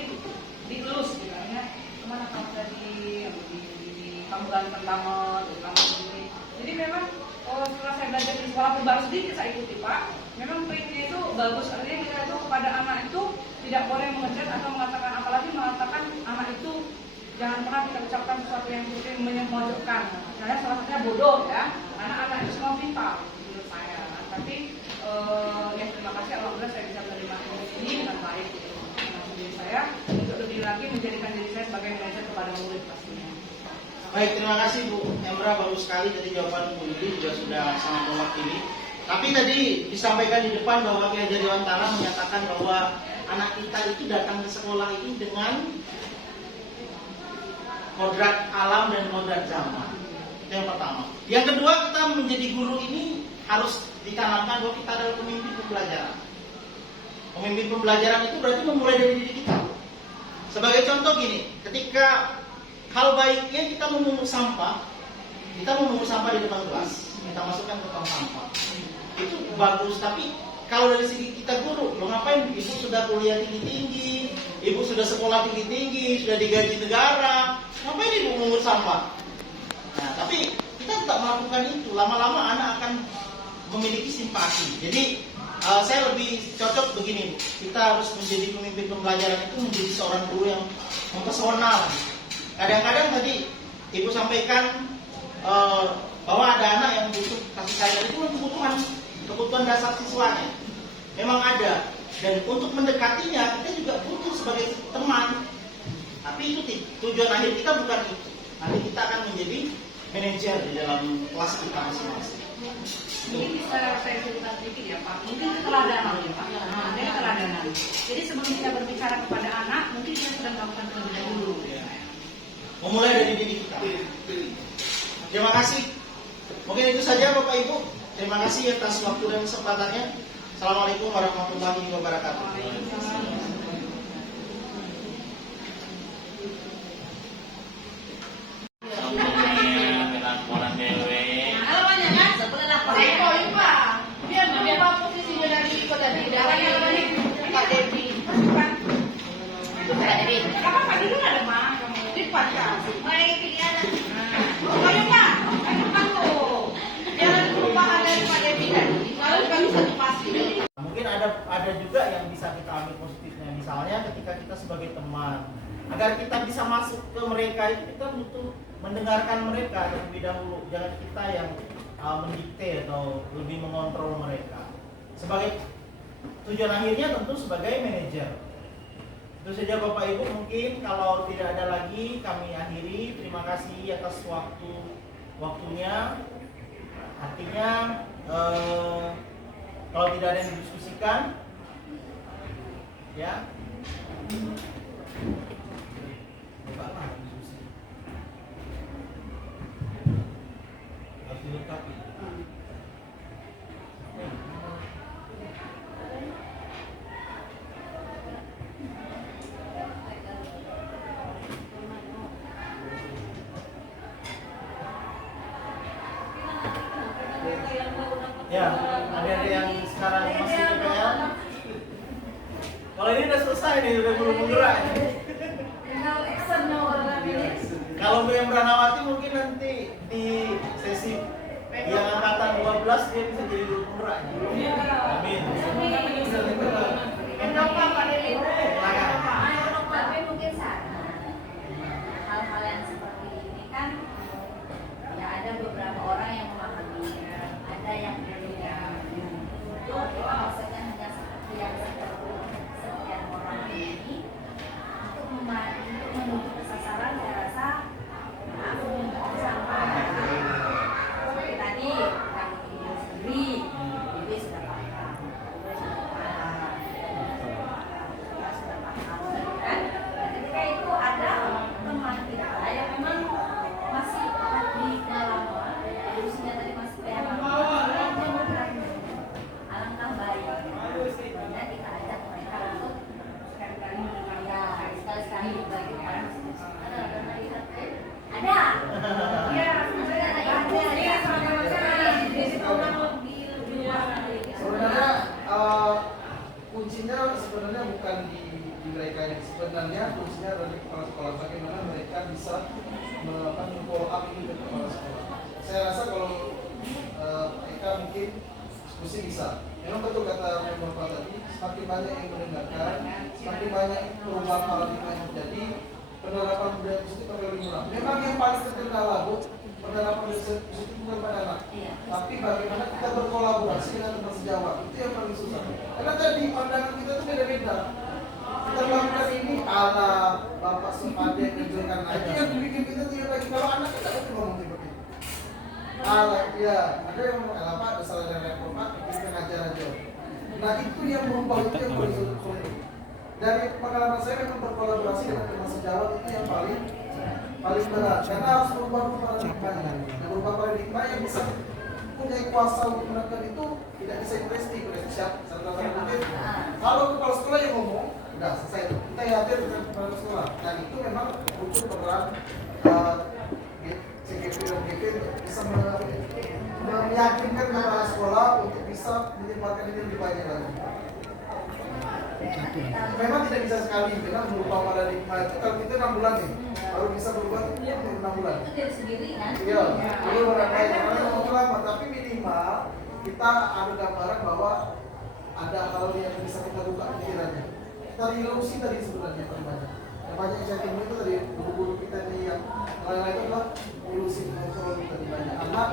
dilus gitu. Artinya kemana kamu tadi, kamu ganteng banget, kamu ini. Jadi memang setelah saya belajar di sekolah baru sedikit saya ikuti Pak. Memang triknya itu bagus, artinya kita itu kepada anak itu tidak boleh mengejar atau mengatakan, apalagi mengatakan anak itu jangan pernah kita ucapkan sesuatu yang mungkin menyemojokkan. Misalnya salah satunya bodoh ya, karena anak itu semua pintar menurut saya. Tapi ya terima kasih alhamdulillah saya bisa menerima ini dengan baik. Terima diri saya untuk lebih lagi menjadikan diri saya sebagai manajer kepada murid pastinya. Baik, terima kasih Bu Emra, bagus sekali tadi jawaban Bu Yudi juga sudah sangat mewakili. Tapi tadi disampaikan di depan bahwa Kiai Haji Dewantara menyatakan bahwa anak kita itu datang ke sekolah ini dengan kodrat alam dan kodrat zaman. Itu yang pertama. Yang kedua, kita menjadi guru ini harus ditanamkan bahwa kita adalah pemimpin pembelajaran. Pemimpin pembelajaran itu berarti memulai dari diri kita. Sebagai contoh gini, ketika hal baiknya kita memungut sampah di depan kelas, kita masukkan ke tong sampah. Itu bagus, tapi kalau dari segi kita guru, lo ngapain? Ibu sudah kuliah tinggi-tinggi, ibu sudah sekolah tinggi-tinggi, sudah digaji negara, ngapain ibu memungut sampah? Nah, tapi kita tidak melakukan itu, lama-lama anak akan memiliki simpati. Jadi saya lebih cocok begini, kita harus menjadi pemimpin pembelajaran itu menjadi seorang guru yang mempesona. Kadang-kadang tadi ibu sampaikan bahwa ada anak yang butuh kasih sayang, itu kebutuhan dasar siswanya. Memang ada, dan untuk mendekatinya kita juga butuh sebagai teman. Tapi itu tujuan akhir kita bukan itu. Nanti kita akan menjadi manajer di dalam kelas kita masing-masing. Mungkin bisa saya cerita sedikit ya Pak. Mungkin keteladanan ya Pak. Ada keteladanan. Jadi sebelum kita berbicara kepada anak, mungkin kita sudah melakukan terlebih dahulu. Memulai dari diri kita. Terima kasih. Mungkin itu saja Bapak Ibu. Terima kasih atas waktu dan kesempatannya. Assalamualaikum warahmatullahi wabarakatuh. Mungkin ada juga yang bisa kita ambil positifnya. Misalnya ketika kita sebagai teman, agar kita bisa masuk ke mereka itu kita butuh mendengarkan mereka terlebih dahulu. Jangan kita yang mendikte atau lebih mengontrol mereka. Sebagai tujuan akhirnya tentu sebagai manajer. Itu saja Bapak Ibu, mungkin kalau tidak ada lagi kami akhiri. Terima kasih atas waktunya. Artinya kalau tidak ada yang didiskusikan, ya. Harus dilengkapi. Ya, ada yang sekarang masih PPL. Kalau ini udah selesai nih, udah belum bergerak. Tinggal action warna ini. Kalau BM Ranawati mungkin nanti di sesi yang angkatan 12 dia bisa jadi guru penggerak. Amin. Kenapa Pak Dede? Tapi mungkin saran hal-hal yang seperti ini kan ya ada beberapa orang yang memahami, ada yang tidak. Itu maksudnya hanya seperti yang sekian orang ini untuk menuju ke sasaran. Saya rasa aku sampai seperti tadi yang video sendiri ini sudah paham. Kan? Dan ketika itu ada teman kita yang memang masih di pengalaman, usianya tadi masih pengalaman, yang bergerak alangkah baik. Dan kita ajak mereka untuk sekali-kali mendengar, sekali-sekali berbagi kepada masing-masing. Ada lihat ada. Iya, sebenarnya ada. Iya, sama-sama. Jadi orang lebih luas dari ini. Sebenarnya kuncinya sebenarnya bukan di mereka, yang sebenarnya kuncinya ada di kepala sekolah, bagaimana mereka bisa follow up ini ke kepala sekolah. Saya rasa kalau mereka mungkin diskusi bisa. Memang betul kata Bapak tadi, semakin banyak yang mendengarkan, semakin banyak perubahan paradigma yang terjadi, penerapan budaya positif akan lebih murah. Memang yang paling terkendala Bu, penerapan budaya positif bukan pada anak, tapi bagaimana kita berkolaborasi dengan teman sejawat, itu yang paling susah. Karena tadi pandangan kita itu beda-beda. Kita melakukan ini ala bapak sepadan menunjukkan aja yang dibikin kita tidak lagi. Kalau anak kita itu ngomong seperti itu. Ala ya, ada yang ngomong ala pak, ada salah dari reformat, kita ngajar aja. Nah itu yang berubah, itu yang paling sulit. Dari pengalaman saya memang berkolaborasi dengan teman sejawat itu yang paling berat, karena harus merubah paradigma. Dan merubah paradigma yang bisa punya kuasa untuk menekan itu tidak bisa presti siapa mungkin. Kalau kepala sekolah yang ngomong, udah selesai. Kita yakin dengan kepala sekolah. Dan itu memang butuh peran CGP dan GP untuk bisa meyakinkan kepala sekolah untuk bisa menyebarkan ini lebih banyak lagi. Memang tidak bisa sekali, memang berubah paradigma itu kalau kita 6 bulan nih, baru bisa berubah 6 bulan. Itu dari sendiri kan? Iya, perlu berapa lama, tapi minimal kita ada gambaran bahwa ada hal yang bisa kita buka pikirannya. Kita ilusi tadi sebenarnya banyak. Yang banyak yang saya temui itu tadi guru-guru kita ini yang lain-lain itu adalah ilusi kontrol tadi banyak anak.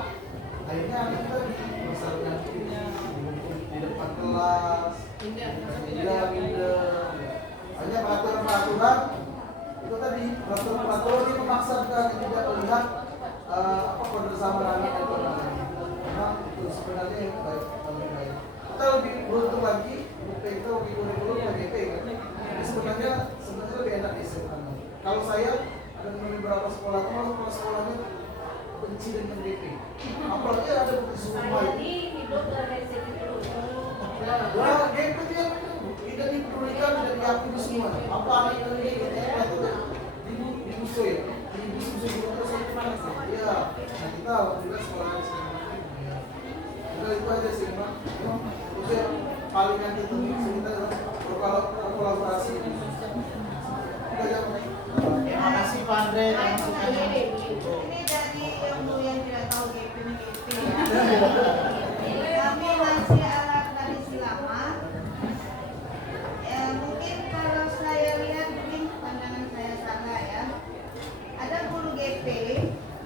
Akhirnya anak kita misalnya di depan kelas, minder, hanya peraturan itu tadi peraturan ini memaksakan tidak melihat apa kebersamaan anak itu memang itu sebenarnya yang baik. Kita lebih beruntung lagi itu kurikulum PGP kan. Jadi sebenarnya lebih enak di SMA. Kalau saya ada beberapa sekolah, kalau kepala sekolahnya benci dengan GP, apalagi ada semua Jadi hidup dari sini dulu. wah, GP itu yang tidak dipedulikan, tidak diakui semua. Apa anak itu itu dibusuh ya, dibusuh guru saya gimana sih? Iya, nah kita juga sekolah di sini. Ya, udah itu aja sih Pak. Itu yang paling yang kita kita berkolaborasi. Udah ya. Terima kasih Pak Andre atas masukannya. Ini dari yang tidak tahu GP ya. Kami masih anak tradisi lama. Mungkin kalau saya lihat, mungkin pandangan saya salah ya. Ada guru GP,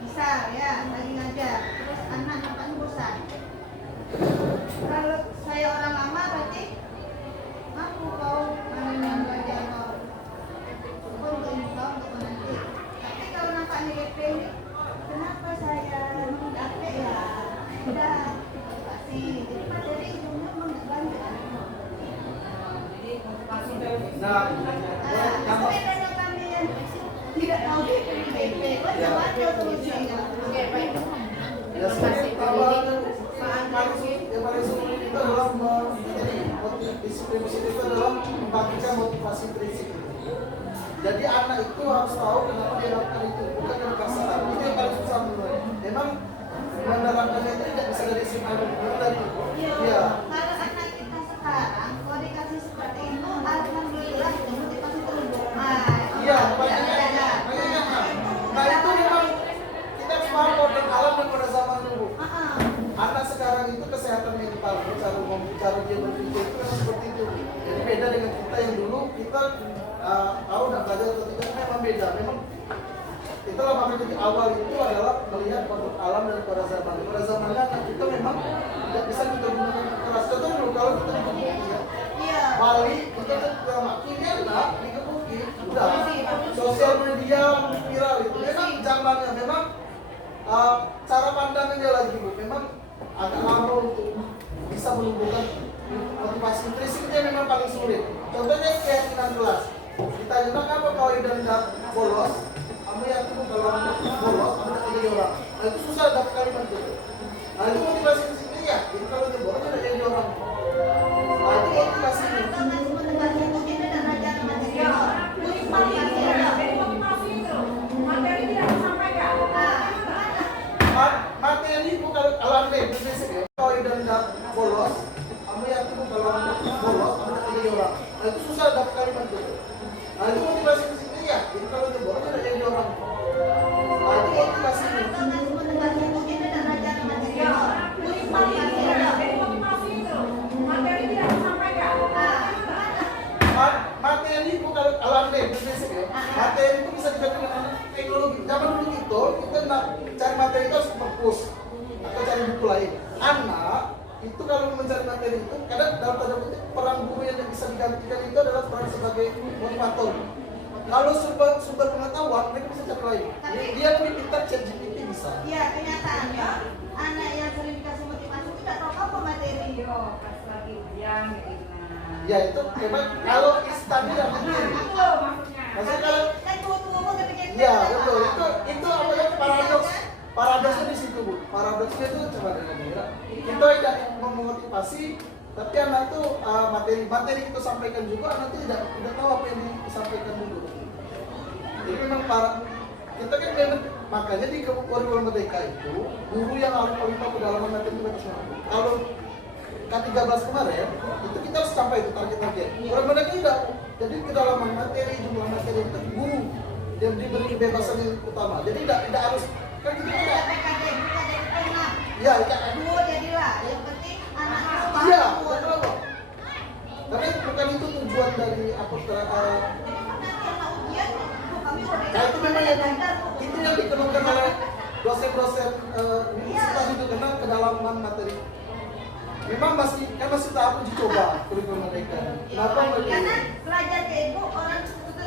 bisa ya, lagi ngajar, terus anak nampaknya bosan. Kalau saya orang lama berarti aku kau yang belajar kau. Untuk ini kau untuk nanti. Tapi kalau nampaknya GP ini, kenapa saya mengupdate ya? Udah kasih. Jadi materi ilmunya banyak. Nah, Tapi karena kami yang tidak tahu GP, macam ada solusinya. ya sebenarnya yang paling sulit itu adalah disiplin itu adalah membagikan motivasi prinsip itu. Jadi anak itu harus tahu kenapa dia lakukan itu, bukan karena paksaan. Itu yang paling susah menurut. Memang menerapkannya itu tidak bisa dari SMA dari Iya. Kalau anak kita sekarang, kalau dikasih seperti itu, alhamdulillah itu memang seperti itu. Jadi beda dengan kita yang dulu kita tahu dan belajar atau tidak memang beda. Memang itulah makanya di awal itu adalah melihat makhluk alam dan pada zaman. Pada zamannya anak kita memang tidak bisa kita gunakan keras. Contoh dulu kalau kita dikebuki ya, Iya. Bali kita makinnya enggak dikebuki, udah sosial media viral itu. Memang zamannya memang cara pandangnya lagi bu, memang agak lama untuk bisa menumbuhkan motivasi intrinsiknya memang paling sulit. Contohnya keyakinan kelas. Ditanya kenapa kau tidak bolos? Kamu yakin kalau bolos, kamu tidak jadi orang. Nah itu susah dapat kalimat itu. Nah itu motivasi intrinsiknya ya. Jadi kalau dia bolos tidak jadi orang. Nah itu motivasinya. Materi tidak disampaikan. Materi itu kalau anda basic ya. Kau tidak bolos, kamu yakin kalau bolos, kamu tidak jadi orang. Nah itu susah dapat kalimat itu. Nah itu motivasi intrinsiknya ya. Jadi kalau dia bolos tidak jadi orang. Nah itu motivasinya. Materi tidak disampaikan. Materi itu kalau anda basic ya. Materi itu bisa diganti dengan teknologi. Zaman dulu kita nak cari materi itu harus ke perpus atau cari buku lain. Anak itu kalau mencari materi itu kadang dalam tanda kutip peran guru yang bisa digantikan itu adalah peran sebagai motivator. Kalau sumber pengetahuan mereka bisa cari lain. Dia lebih pintar, ChatGPT bisa. Iya, kenyataannya anak yang sering dikasih motivasi itu tidak tahu apa materi. Yo, pas lagi ujian gitu. Ya itu memang kalau istannya dan materi. Itu loh maksudnya. Maksudnya kalau Kan tua-tua ketika kita ya tidak betul paham. itu apa ya paradoks. Paradoksnya di situ bu. Paradoksnya itu coba dengan Mira. Kita tidak memotivasi, tapi anak itu materi kita sampaikan juga anak itu tidak tahu apa yang disampaikan dulu. Jadi memang kita kan memang makanya di kurikulum merdeka itu guru yang paling tahu kedalaman materi itu semua. Kalau K13 kemarin itu kita harus sampai itu target-target. Orang mereka tidak. Jadi kedalaman materi, jumlah materi itu guru yang diberi kebebasan yang utama. Jadi tidak harus kan kita Tidak tidak. PKD, bukan jadi pernah. Ya, IKN. Dua jadilah. Yang penting anak itu paham. Iya, betul Pak. Tapi bukan itu tujuan dari apa nah itu memang itu yang dikeluhkan oleh dosen-dosen universitas itu karena kedalaman materi. Memang masih tahap uji coba kurikulum mereka. Kenapa mereka? Karena pelajar itu orang seperti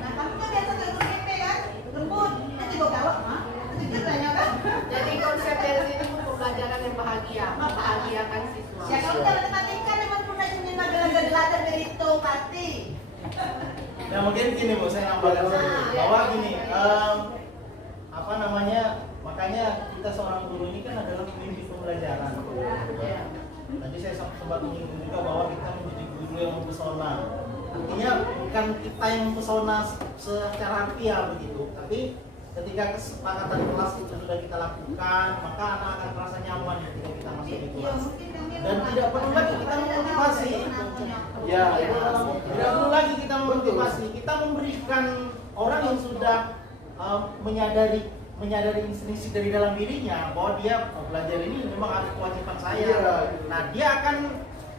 nah kamu kan biasa ke GP kan lembut nanti gue gawat mah nanti dia tanya kan Jadi konsep dari sini pembelajaran yang bahagia, membahagiakan siswa. ya kalau kita matematika memang pernah jenis gelagar berito pasti. Ya mungkin gini bu, saya nambahkan bahwa gini, apa namanya, makanya kita seorang guru ini kan adalah pemimpin pembelajaran. Tadi saya sempat menyinggung juga bahwa kita menjadi guru yang mempesona. Artinya bukan kita yang mempesona secara harfiah begitu, tapi ketika kesepakatan kelas itu sudah kita lakukan, maka anak akan merasa nyaman ketika kita masuk di kelas. Dan tidak perlu lagi kita memotivasi. Ya, tidak perlu lagi kita memotivasi. Kita memberikan orang yang sudah menyadari instinktif dari dalam dirinya bahwa dia belajar ini memang ada kewajiban saya. Nah, dia akan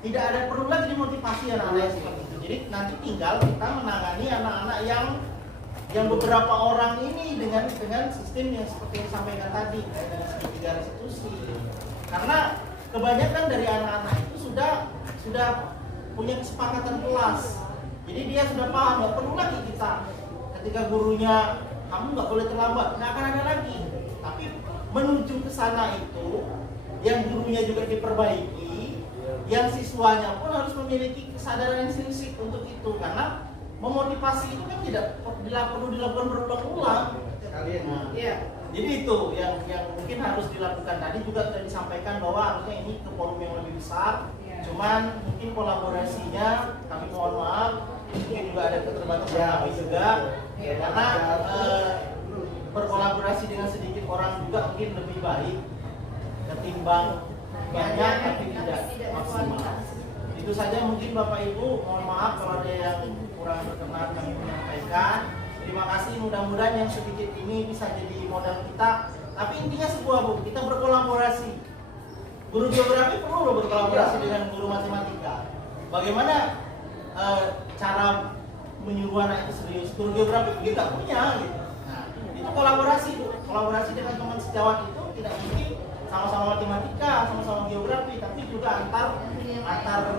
tidak ada perlu lagi dimotivasi anak-anak seperti itu. Jadi nanti tinggal kita menangani anak-anak yang beberapa orang ini dengan sistem yang seperti yang disampaikan tadi dengan segitiga restitusi. Karena kebanyakan dari anak-anak itu sudah punya kesepakatan kelas. Jadi dia sudah paham, nggak perlu lagi kita ketika gurunya kamu nggak boleh terlambat, nggak akan ada lagi. Tapi menuju ke sana itu, yang gurunya juga diperbaiki, yang siswanya pun harus memiliki kesadaran intrinsik untuk itu. Karena memotivasi itu kan tidak perlu dilakukan berulang-ulang. Nah, jadi itu yang mungkin harus dilakukan. Tadi juga sudah disampaikan bahwa harusnya ini ke volume yang lebih besar. Cuman mungkin kolaborasinya kami mohon maaf, mungkin juga ada keterbatasan kami juga. Karena berkolaborasi dengan sedikit orang juga mungkin lebih baik ketimbang banyak tapi tidak maksimal. Itu saja mungkin Bapak Ibu, mohon maaf kalau ada yang kurang berkenan kami menyampaikan. Terima kasih, mudah-mudahan yang sedikit ini bisa jadi modal kita. Tapi intinya sebuah Bu, kita berkolaborasi. Guru geografi perlu berkolaborasi dengan guru matematika. bagaimana cara menyuruh anak itu serius. Guru geografi kita nggak punya gitu. Nah, itu kolaborasi dengan teman sejawat itu tidak mesti sama-sama matematika, sama-sama geografi, tapi juga antar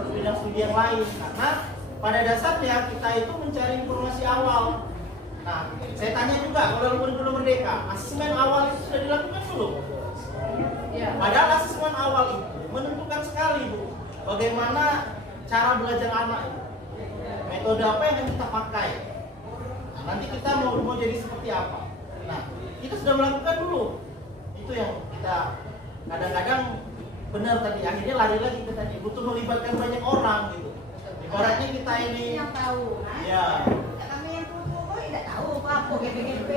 bidang studi yang lain. Karena pada dasarnya kita itu mencari informasi awal. Nah, saya tanya juga kalau dalam kurikulum Merdeka, asesmen awal itu sudah dilakukan belum? Padahal asesmen awal itu menentukan sekali, Bu, bagaimana cara belajar anak itu. Metode apa yang akan kita pakai. Nah, nanti kita mau jadi seperti apa. Nah, kita sudah melakukan dulu. Itu yang kita kadang-kadang benar tadi, akhirnya lari lagi ke tadi, butuh melibatkan banyak orang gitu. Ibaratnya kita ini yang tahu, kan? ya. Kami yang pokok tidak tahu apa GP.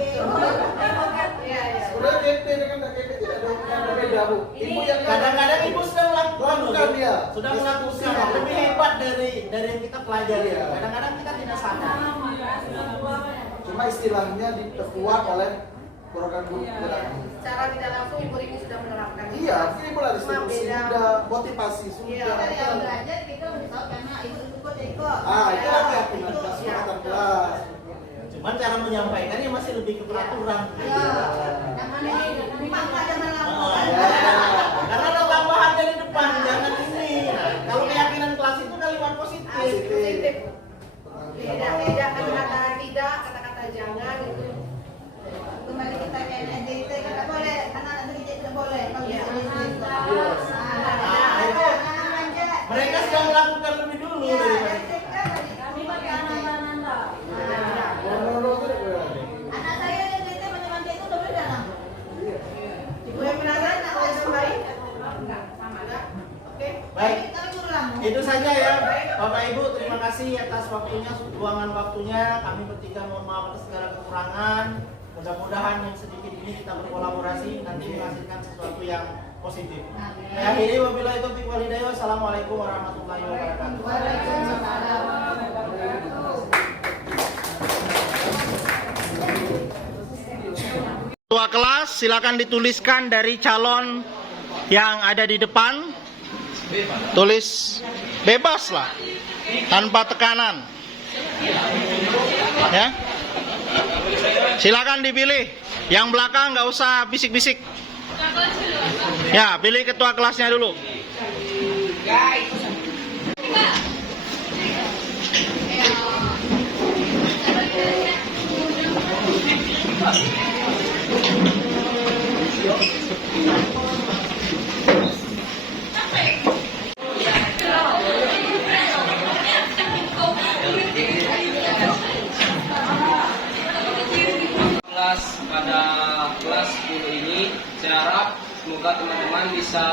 Sebenarnya GP dengan GP tidak ada beda, Bu. Ibu yang Kadang-kadang ibu sudah melakukan loh, Lakukan, Bu. ya. Sudah melakukan Diskusi. lebih hebat dari yang kita pelajari. Iya. Kadang-kadang kita tidak sadar. cuma istilahnya diperkuat oleh program guru pedagang. Secara tidak langsung ibu ini sudah menerapkan. Iya, ini mulai Cuma distribusi beda. sudah, motivasi Iya. sudah. Kita yang belajar kita tahu karena ikut ya ikut. Ah, itu Ya, lagi ikut. aktivitas Iya. kesempatan kelas. Cuman cara menyampaikannya masih lebih ke peraturan. Ya, yang mana ini mangga jangan lapor. Karena ada tambahan dari depan, jangan ini. Nah, kalau keyakinan kelas itu kalimat positif. Positif. Tidak kata-kata tidak, kata-kata jangan itu. Kembali kita ke NJT tidak boleh, anak-anak NJT tidak boleh. Kalau Iya. Mereka sudah melakukan lebih dulu dari mereka. Kami pakai anak-anak. Monolog itu tidak boleh. Anak saya NJT menyamanya itu udah boleh dalam. Ibu yang menarik, kalau yang baik. Enggak, sama. Oke. Baik, Kami guru lama. itu saja ya Bapak Ibu, terima kasih atas waktunya, luangan waktunya. Kami bertiga mohon maaf atas segala kekurangan. Mudah-mudahan yang sedikit ini kita berkolaborasi nanti menghasilkan sesuatu yang positif. Saya akhiri, wabillahi taufiq wal hidayah. Wassalamualaikum warahmatullahi wabarakatuh. Ketua kelas silakan dituliskan dari calon yang ada di depan. Tulis bebas lah, tanpa tekanan. Ya, silakan dipilih. Yang belakang nggak usah bisik-bisik. Ya, pilih ketua kelasnya dulu. Pada kelas 10 ini saya harap semoga teman-teman bisa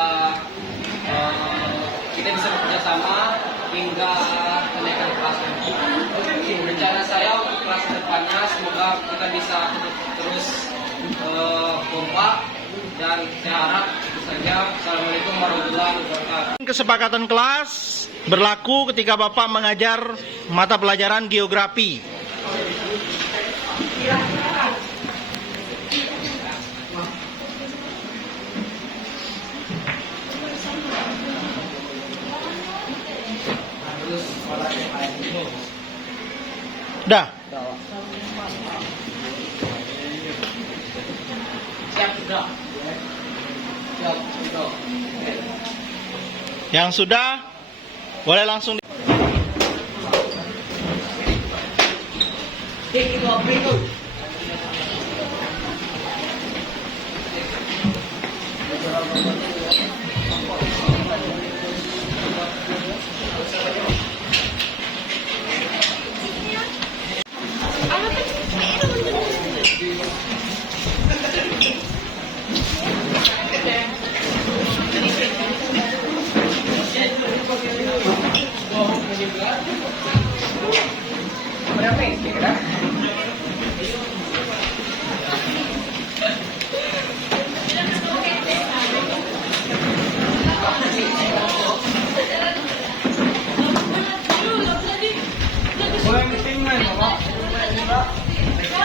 kita bisa bekerja sama hingga kenaikan kelas nanti. Rencana saya untuk kelas depannya semoga kita bisa terus kompak dan saya harap itu saja. Assalamualaikum warahmatullahi wabarakatuh. Kesepakatan kelas berlaku ketika Bapak mengajar mata pelajaran geografi. Dah. Siap sudah. Siap sudah. Yang sudah boleh langsung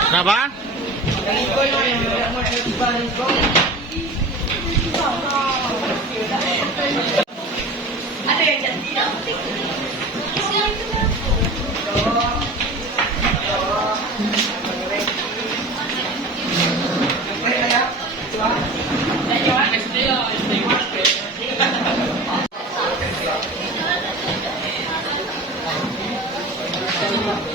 Kenapa? Pak.